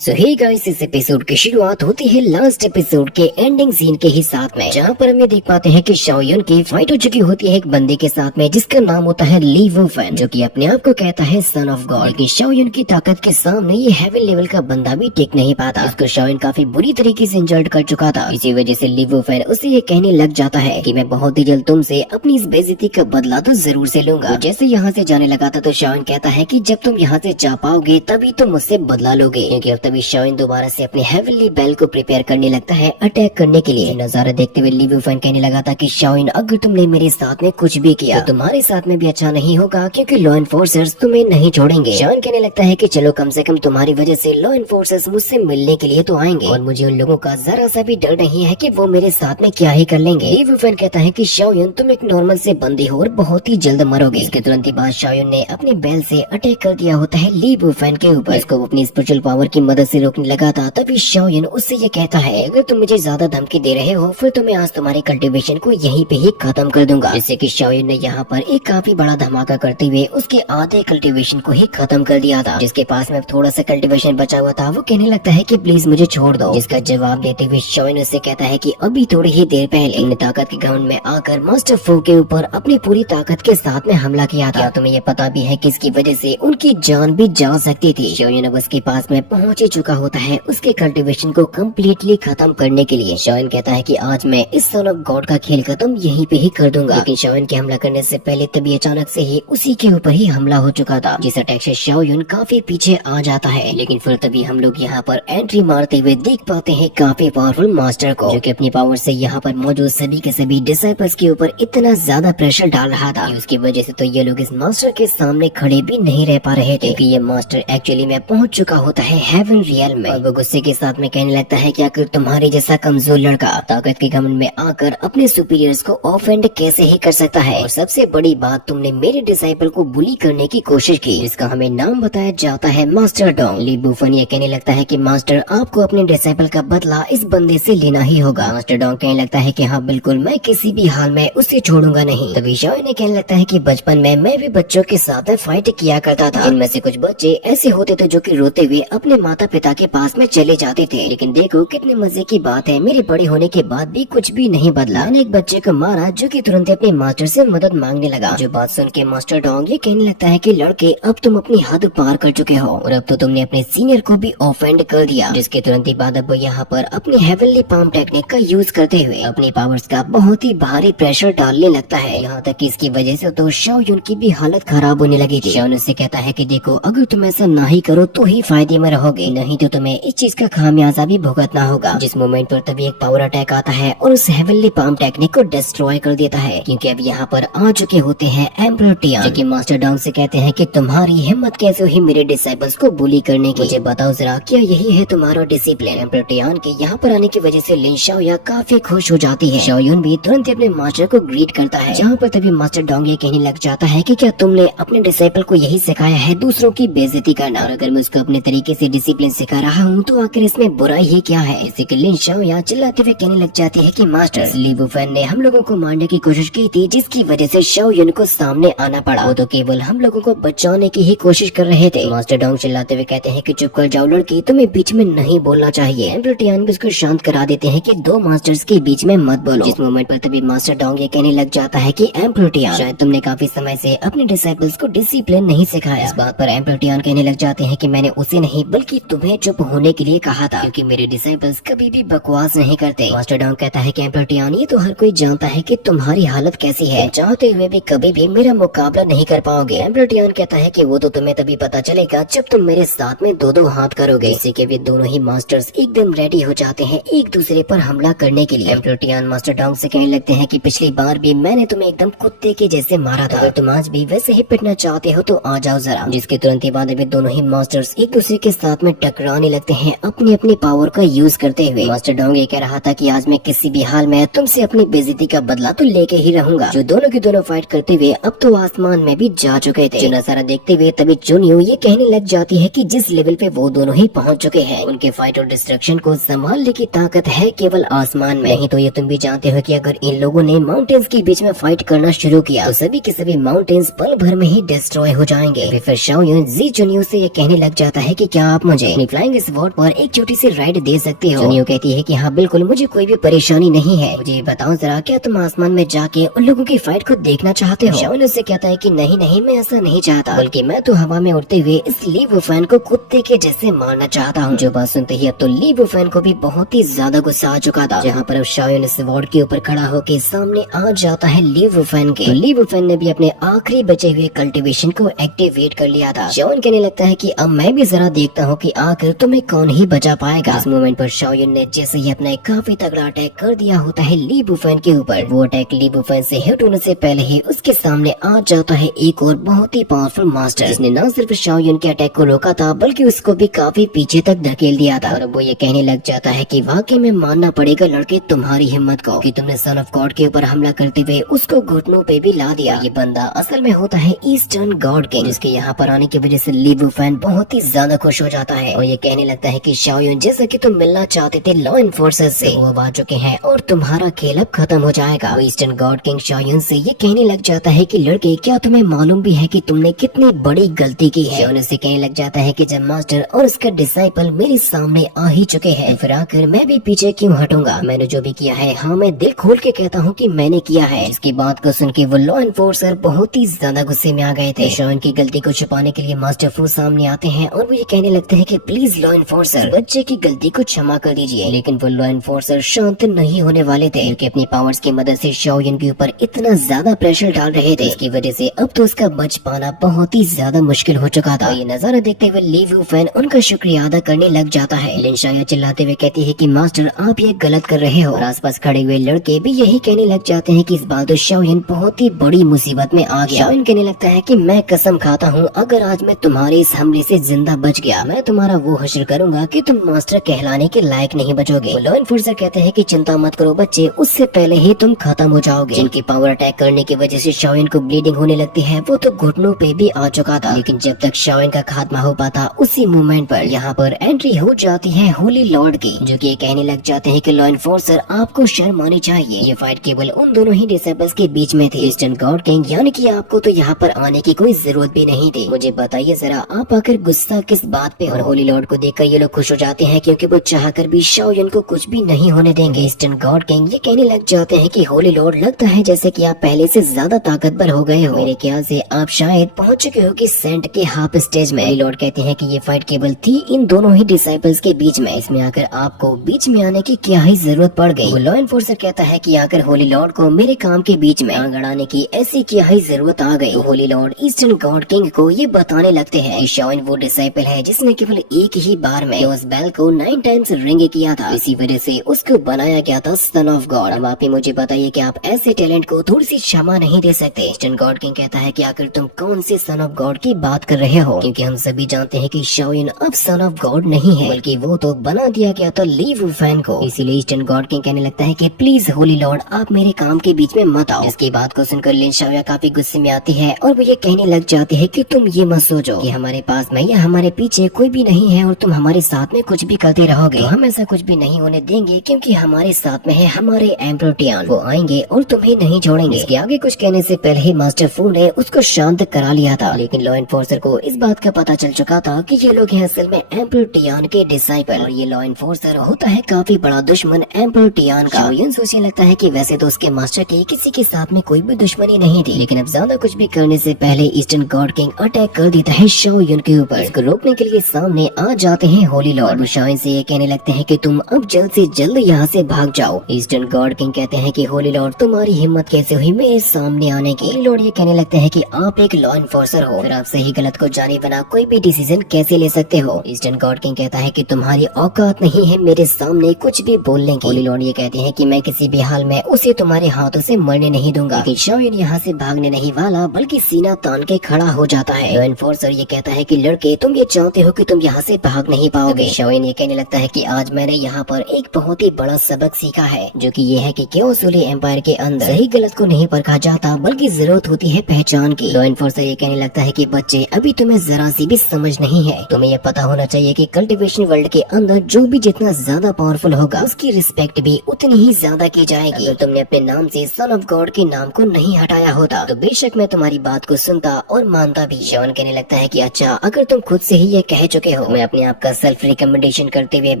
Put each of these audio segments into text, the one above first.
सो hey guys, इस episode की शुरुआत होती है लास्ट एपिसोड के एंडिंग सीन के ही साथ में, जहाँ पर हम ये देख पाते हैं कि शाओयुन की फाइट हो चुकी होती है एक बंदे के साथ में जिसका नाम होता है ली वुफेन, जो कि अपने आप को कहता है सन ऑफ गॉड। लेकिन शाओयुन की ताकत के सामने ये हेवन लेवल का बंदा भी टिक नहीं पाता। उसको शाओयुन काफी बुरी तरीके से इंजर्ड कर चुका था। इसी वजह से ली वुफेन उसे ये कहने लग जाता है कि मैं बहुत ही जल्द तुमसे अपनी इस बेइज्जती का बदला तो जरूर से लूंगा। जैसे यहाँ से जाने लगा था तो शाओयुन कहता है कि जब तुम यहाँ से जा पाओगे तभी तुम मुझसे बदला लोगे, क्योंकि अब तभी शाओयुन दोबारा से अपने हेवनली बेल को प्रिपेयर करने लगता है अटैक करने के लिए। नजारा देखते हुए ली वुफेन कहने लगा था कि शाओयुन, अगर तुमने मेरे साथ में कुछ भी किया तो तुम्हारे साथ में भी अच्छा नहीं होगा, क्योंकि लॉ एनफोर्सर्स तुम्हें नहीं छोड़ेंगे। शाओयुन कहने लगता है कि चलो कम से कम तुम्हारी वजह से लॉ एनफोर्सर्स मुझसे मिलने के लिए तो आएंगे, और मुझे उन लोगों का जरा सा भी डर नहीं है कि वो मेरे साथ में क्या ही कर लेंगे। ली वुफेन कहता है कि शाओयुन, तुम एक नॉर्मल से बंदी हो और बहुत ही जल्द मरोगे। इसके तुरंत ही बाद शाओयुन ने अपनी बेल से अटैक कर दिया होता है ली वुफेन के ऊपर। इसको वो अपनी स्पिरिचुअल पावर की मदद से रोकने लगा था। तभी शाओयुन उससे ये कहता है, अगर तुम मुझे ज्यादा धमकी दे रहे हो फिर तो मैं आज तुम्हारी कल्टीवेशन को यहीं पे ही खत्म कर दूंगा। जिससे कि शाओयुन ने यहाँ पर एक काफी बड़ा धमाका करते हुए उसके आधे कल्टीवेशन को ही खत्म कर दिया था। जिसके पास में थोड़ा सा कल्टीवेशन बचा हुआ था वो कहने लगता है कि प्लीज मुझे छोड़ दो। जिसका जवाब देते हुए शाओयुन उससे कहता है कि अभी थोड़ी ही देर पहले अपनी ताकत के घमंड में आकर मास्टर फू के ऊपर अपनी पूरी ताकत के साथ में हमला किया था। तुम्हें ये पता भी है कि इसकी वजह से उनकी जान भी जा सकती थी। शाओयुन अब उसके पास में पहुंच ही चुका होता है उसके कल्टीवेशन को कम्प्लीटली खत्म करने के लिए। शाओयुन कहता है कि आज मैं इस सन ऑफ गॉड का खेल खत्म यहीं पे ही कर दूंगा। लेकिन शाओयुन के हमला करने से पहले तभी अचानक से ही उसी के ऊपर ही हमला हो चुका था, जिस अटैक से शाओयुन काफी पीछे आ जाता है। लेकिन फिर तभी हम लोग यहाँ पर एंट्री मारते हुए देख पाते हैं काफी पावरफुल मास्टर को, जो कि अपनी पावर से यहाँ पर मौजूद सभी के सभी डिसाइपल्स के ऊपर इतना ज्यादा प्रेशर डाल रहा था। उसकी वजह से तो ये लोग इस मास्टर के सामने खड़े भी नहीं रह पा रहे थे, क्योंकि ये मास्टर एक्चुअली में पहुंच चुका होता है हेवन रियल में। और वो गुस्से के साथ में कहने लगता है कि आखिर तुम्हारे जैसा कमजोर लड़का ताकत के घमंड में आकर अपने सुपीरियर्स को ऑफेंड कैसे ही कर सकता है। और सबसे बड़ी बात, तुमने मेरे डिसाइपल को बुली करने की कोशिश की, जिसका हमें नाम बताया जाता है मास्टर डोंग। ली वुफेन ये कहने लगता है कि मास्टर, आपको अपने डिसाइपल का बदला इस बंदे से लेना ही होगा। मास्टर डोंग कहने लगता है कि हाँ बिल्कुल, मैं किसी भी हाल में उसे छोड़ूंगा नहीं। तभी शाओयुन ने कहने लगता है कि बचपन में मैं भी बच्चों के साथ फाइट किया करता था। इनमें से कुछ बच्चे ऐसे होते थे जो कि रोते हुए अपने माता पिता के पास में चले जाते थे। लेकिन देखो कितने मजे की बात है, मेरे बड़े होने के बाद भी कुछ भी नहीं बदला। मैंने एक बच्चे को मारा जो कि तुरंत अपने मास्टर से मदद मांगने लगा। जो बात सुन के मास्टर डोंग ये कहने लगता है कि लड़के, अब तुम अपनी हद पार कर चुके हो और अब तो तुमने अपने सीनियर को भी ऑफेंड कर दिया। जिसके तुरंत ही बाद अब यहाँ पर अपनी हेवनली पाम टेक्निक का यूज करते हुए अपनी पावर्स का बहुत ही भारी प्रेशर डालने लगता है। यहाँ तक कि इसकी वजह से तो शाओयुन की भी हालत खराब होने लगी थी। शाओयुन उससे कहता है कि देखो, अगर तुम ऐसा ना ही करो तो ही फायदे में रहोगे, नहीं तो तुम्हें इस चीज का खामियाजा भी भुगतना होगा। जिस मोमेंट पर तभी एक पावर अटैक आता है और उस हेवनली पाम टेक्निक को डिस्ट्रॉय कर देता है, क्योंकि अब यहाँ पर आ चुके होते हैं एम्परर टियान, जो कि मास्टर डोंग से कहते हैं कि तुम्हारी हिम्मत कैसे हुई मेरे डिसाइपल्स को बुली करने की, मुझे बताओ जरा, क्या यही है तुम्हारा डिसिप्लिन। एम्परर टियान के यहाँ पर आने की वजह से लिन शाओया काफी खुश हो जाती है। शाओयुन भी तुरंत अपने मास्टर को ग्रीट करता है, जहाँ पर तभी मास्टर डोंग ये कहने लग जाता है कि क्या तुमने अपने डिसाइपल को यही सिखाया है, दूसरों की बेइज्जती करना, और अगर मैं उसको अपने तरीके से डिसिप्लिन सिखा रहा हूँ तो आखिर इसमें बुराई ही क्या है। इसी के लिन शाओया चिल्लाते हुए कहने लग जाती है कि मास्टर, ली वुफेन ने हम लोगों को मारने की कोशिश की थी, जिसकी वजह से शाओयुन को सामने आना पड़ा। वो तो केवल हम लोगों को बचाने की ही कोशिश कर रहे थे। मास्टर डोंग चिल्लाते हुए कहते हैं कि चुप कर जाओ लड़की, तुम्हें बीच में नहीं बोलना चाहिए। एम्परर टियान भी उसको शांत करा देते हैं कि दो मास्टर्स के बीच में मत बोलो। जिस मोमेंट पर तभी मास्टर डोंग ये कहने लग जाता है कि एम्परर टियान, शायद तुमने काफी समय से अपने डिसाइपल्स को डिसिप्लिन नहीं सिखाया। इस बात पर एम्परर टियान कहने लग जाते हैं कि मैंने उसे नहीं बल्कि तुम्हें चुप होने के लिए कहा था, क्योंकि मेरे डिसाइपल्स कभी भी बकवास नहीं करते। मास्टर डोंग कहता है कि एम्परर टियान, ये तो हर कोई जानता है कि तुम्हारी हालत कैसी है, चाहते हुए भी कभी भी मेरा मुकाबला नहीं कर पाओगे। एम्परर टियान कहता है कि वो तो तुम्हें तभी पता चलेगा जब तुम मेरे साथ में दो दो हाथ करोगे। इसी के भी दोनों ही मास्टर्स एकदम रेडी हो जाते हैं एक दूसरे पर हमला करने के लिए। एम्परर टियान मास्टर डोंग से कहने लगते हैं कि पिछली बार भी मैंने तुम्हें एकदम कुत्ते के जैसे मारा था, अगर तुम आज भी वैसे ही पिटना चाहते हो तो आ जाओ जरा। जिसके तुरंत ही बाद दोनों ही मास्टर्स एक दूसरे के साथ में टकराने लगते हैं अपनी अपनी पावर का यूज करते हुए। मास्टर डोंग ये कह रहा था कि आज मैं किसी भी हाल में तुमसे अपनी बेइज्जती का बदला तो लेके ही रहूंगा। जो दोनों के दोनों फाइट करते हुए अब तो आसमान में भी जा चुके थे। जो नजारा देखते हुए तभी चुनियो ये कहने लग जाती है कि जिस लेवल पे वो दोनों ही पहुंच चुके हैं, उनके फाइट और डिस्ट्रक्शन को संभालने की ताकत है केवल आसमान में। नहीं तो ये तुम भी जानते हो कि अगर इन लोगों ने माउंटेन्स के बीच में फाइट करना शुरू किया तो सभी के सभी माउंटेन्स पल भर में ही डिस्ट्रॉय हो जाएंगे। फिर शाओयुन जी चुनियो से ये कहने लग जाता है कि क्या आप मुझे अपनी फ्लाइंग स्वॉर्ड पर एक छोटी सी राइड दे सकते हो। जुनियो कहती है कि हाँ बिल्कुल, मुझे कोई भी परेशानी नहीं है। मुझे बताओ जरा, क्या तुम आसमान में जाके उन लोगों की फाइट को देखना चाहते हो? शाओन उससे कहता है कि नहीं नहीं, मैं ऐसा नहीं चाहता, बल्कि मैं तो हवा में उड़ते हुए इस ली वुफेन को कुत्ते के जैसे मारना चाहता हूँ। जो बात सुनते ही अब तो ली वुफेन को भी बहुत ही ज्यादा गुस्सा आ चुका था, जहाँ पर अब शाओन स्वॉर्ड के ऊपर खड़ा होकर सामने आ जाता है ली वुफेन के। तो ली वुफेन ने भी अपने आखिरी बचे हुए कल्टीवेशन को एक्टिवेट कर लिया था। शाओन कहने लगता है कि अब मैं भी जरा देखता हूँ कि आखिर तुम्हें कौन ही बचा पाएगा। इस मोमेंट पर शाओन ने जैसे ही अपना एक काफी तगड़ा अटैक कर दिया होता है ली वुफेन के ऊपर। वो अटैक ली वुफेन से हिट होने से पहले ही उसके सामने आ जाता है एक और बहुत ही पावरफुल मास्टर, जिसने न सिर्फ शाओन के अटैक को रोका था बल्कि उसको भी काफी पीछे तक धकेल दिया था। और वो ये कहने लग जाता है कि वाकई में मानना पड़ेगा लड़के तुम्हारी हिम्मत को, कि तुमने सन ऑफ गॉड के ऊपर हमला करते हुए उसको घुटनों पे भी ला दिया। ये बंदा असल में होता है ईस्टर्न गॉड किंग, जिसके यहाँ पर आने की वजह से ली वुफेन बहुत ही ज्यादा खुश हो जाता है और ये कहने लगता है कि शाओन, जैसा कि तुम मिलना चाहते थे लॉ एनफोर्सर्स से, वो अब आ चुके हैं और तुम्हारा खेल अब खत्म हो जाएगा। वो ईस्टर्न गॉड किंग शाओन से ये कहने लग जाता है कि लड़के, क्या तुम्हें मालूम भी है कि तुमने कितनी बड़ी गलती की है? शाओन से कहने लग जाता है कि जब मास्टर और उसका डिसाइपल मेरे सामने आ ही चुके हैं, फिर आकर मैं भी पीछे क्यों हटूंगा? मैंने जो भी किया है, हाँ मैं दिल खोल के कहता हूँ कि मैंने किया है। इसकी बात को सुन के वो लॉ एनफोर्सर बहुत ही ज्यादा गुस्से में आ गए थे। शाओन की गलती को छुपाने के लिए मास्टर फू सामने आते हैं और वो ये कहने लगते हैं कि प्लीज लॉ एनफोर्सर, बच्चे की गलती को क्षमा कर दीजिए। लेकिन वो लॉ एनफोर्सर शांत नहीं होने वाले थे, क्योंकि अपनी पावर्स की मदद से शाओन के ऊपर इतना ज्यादा प्रेशर डाल रहे थे, इसकी वजह से अब तो उसका बच पाना बहुत ही ज्यादा मुश्किल हो चुका था। ये नजारा देखते हुए ली वुफेन उनका शुक्रिया अदा करने लग जाता है। लिन शाओ चिल्लाते हुए कहती है कि मास्टर, आप ये गलत कर रहे हो। और आसपास खड़े हुए लड़के भी यही कहने लग जाते हैं कि इस बार तो शाओन बहुत ही बड़ी मुसीबत में आ गया। शाओन कहने लगता है कि मैं कसम खाता हूँ, अगर आज मैं तुम्हारे इस हमले से जिंदा बच गया, मैं तुम्हारा वो हश्र करूंगा कि तुम मास्टर कहलाने के लायक नहीं बचोगे। लॉ एनफोर्सर कहते हैं कि चिंता मत करो बच्चे, उससे पहले ही तुम खत्म हो जाओगे। जिनकी पावर अटैक करने की वजह से शाओन को ब्लीडिंग होने लगती है, वो तो घुटनों पे भी आ चुका था। लेकिन जब तक शाओन का खात्मा हो पाता, उसी मोमेंट पर यहाँ पर एंट्री हो जाती है होली लॉर्ड की, जो कि कहने लग जाते हैं कि लॉ एनफोर्सर, आपको शर्म आनी चाहिए। ये फाइट केवल उन दोनों ही डिसेबल्स के बीच में थी, ईस्टर्न गॉड किंग, यानी कि आपको तो यहाँ पर आने की कोई जरूरत भी नहीं थी। मुझे बताइए जरा, आप आकर गुस्सा किस बात पे? और होली लॉर्ड को देखकर ये लोग खुश हो जाते हैं, क्योंकि वो चाहकर भी शाओन को कुछ भी नहीं होने देंगे। ईस्टर्न गॉड किंग ये कहने लग जाते हैं कि होली लॉर्ड, लगता है जैसे कि आप पहले से ज्यादा ताकतवर हो गए हो। मेरे ख्याल से आप शायद पहुंच चुके हो कि सेंट के हाफ स्टेज में। होली लॉर्ड कहते हैं कि ये फाइट केवल थी इन दोनों ही डिसाइपल्स के बीच में, इसमें आकर आपको बीच में आने की क्या ही जरूरत पड़ गई? लॉ एनफोर्सर कहता है कि आकर होली लॉर्ड को मेरे काम के बीच में आग अड़ाने की ऐसी क्या ही जरूरत आ गई? Holi Lord eastern God king को ये बताने लगते हैं कि शाओन वो डिसाइपल है जिसने केवल एक ही बार में उस बेल को 9 टाइम्स रिंग किया था, इसी वजह से उसको बनाया गया था सन ऑफ गॉड। अब आप ही मुझे बताइए कि आप ऐसे टैलेंट को थोड़ी सी क्षमा नहीं दे सकते? ईस्टर्न गॉड किंग कहता है कि आखिर तुम कौन से सन ऑफ गॉड की बात कर रहे हो? क्योंकि हम सभी जानते हैं कि शाओन अब सन ऑफ गॉड नहीं है, बल्कि वो तो बना दिया गया था ली वुफेन को। इसीलिए ईस्टर्न गॉड किंग कहने लगता है कि प्लीज होली लॉर्ड, आप मेरे काम के बीच में मत आओ। इसकी बात को सुनकर लिन शाओ काफी गुस्से में आती है और वो ये कहने लग जाती है कि तुम ये मत सोचो कि हमारे पास में या हमारे पीछे कोई भी नहीं है और तुम हमारे साथ में कुछ भी करते रहोगे। तो हम ऐसा कुछ भी नहीं होने देंगे, क्योंकि हमारे साथ में है हमारे एम्परर टियान, वो आएंगे और तुम्हें नहीं छोड़ेंगे। इसके आगे कुछ कहने से पहले ही मास्टर फू ने उसको शांत करा लिया था, लेकिन लॉ एनफोर्सर को इस बात का पता चल चुका था कि ये लोग हैं असल में एम्परर टियान के डिसाइपल, और ये लॉ एनफोर्सर होता है काफी बड़ा दुश्मन एम्परर टियान का। शाओन सोचने लगता है कि वैसे तो उसके मास्टर की किसी के साथ में कोई भी दुश्मनी नहीं थी, लेकिन अब ज्यादा कुछ भी करने से पहले ईस्टर्न गॉड किंग अटैक कर देता है शाओन के ऊपर। इसको रोकने के लिए सामने आ जाते हैं होली लॉर्ड। शाओन से ये कहने लगते हैं कि तुम अब जल्द से जल्द यहाँ से भाग जाओ। ईस्टर्न गॉड किंग कहते हैं कि होली लॉर्ड, तुम्हारी हिम्मत कैसे हुई मेरे सामने आने की? होली लॉर्ड ये कहने लगते हैं कि आप एक लॉ एनफोर्सर हो, फिर आप सही गलत को जाने बिना कोई भी डिसीजन कैसे ले सकते हो? ईस्टर्न गॉड किंग कहता है कि तुम्हारी औकात नहीं है मेरे सामने कुछ भी बोलने की। होली लॉर्ड ये कहते हैं कि मैं किसी भी हाल में उसे तुम्हारे हाथों से मरने नहीं दूंगा। लेकिन शाओन यहाँ से भागने नहीं वाला, बल्कि सीना तान के खड़ा हो जाता है। लॉ एनफोर्सर ये कहता है कि लड़के, तुम ये चाहते हो कि तुम यहाँ से भाग नहीं पाओगे? शाओन ये कहने लगता है कि आज मैंने यहाँ पर एक बहुत ही बड़ा सबक सीखा है, जो कि ये है कि केओस रूली एम्पायर के अंदर सही गलत को नहीं परखा जाता, बल्कि जरूरत होती है पहचान की। लॉ एनफोर्सर ये कहने लगता है कि बच्चे, अभी तुम्हें जरा सी भी समझ नहीं है। तुम्हें ये पता होना चाहिए कि कल्टीवेशन वर्ल्ड के अंदर जो भी जितना ज्यादा पावरफुल होगा, उसकी रिस्पेक्ट भी उतनी ही ज्यादा की जाएगी। अगर तुमने अपने नाम से सन ऑफ गॉड के नाम को नहीं हटाया होता, तो बेशक मैं तुम्हारी बात को सुनता और मानता भी। शाओन कहने लगता है कि अच्छा, अगर तुम खुद से ही ये कह चुके हो। मैं अपने आप का सेल्फ रिकमेंडेशन करते हुए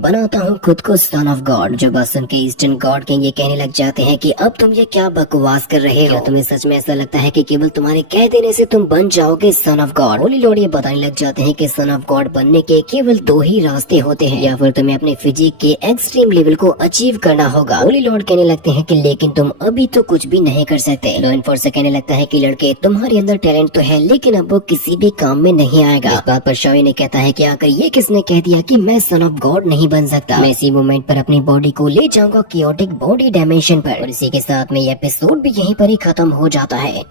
बनाता हूँ खुद को सन ऑफ गॉड। जो बात सुन के ईस्टर्न गॉड किंग ये कहने लग जाते हैं कि अब तुम ये क्या बकवास कर रहे हो? क्या तुम्हें सच में ऐसा लगता है कि केवल तुम्हारे कह देने से तुम बन जाओगे son of God? Holi Lord ये बताने लग जाते हैं कि सन ऑफ गॉड बनने के केवल दो ही रास्ते होते हैं, या फिर तुम्हें अपने फिजिक के एक्सट्रीम लेवल को अचीव करना होगा। होली लॉर्ड कहने लगते हैं कि लेकिन तुम अभी तो कुछ भी नहीं कर सकते। लॉ एनफोर्सर कहने लगता है कि लड़के तुम्हारे अंदर टैलेंट तो है लेकिन अब वो किसी भी काम में नहीं आएगा। इस बात पर शॉय ने कहता है कि आकर ये किसने कह दिया कि मैं सन ऑफ गॉड नहीं बन सकता। मैं इसी मोमेंट पर अपनी बॉडी को ले जाऊंगा कियोटिक बॉडी डायमेंशन पर। और इसी के साथ में ये एपिसोड भी यहीं पर ही खत्म हो जाता है।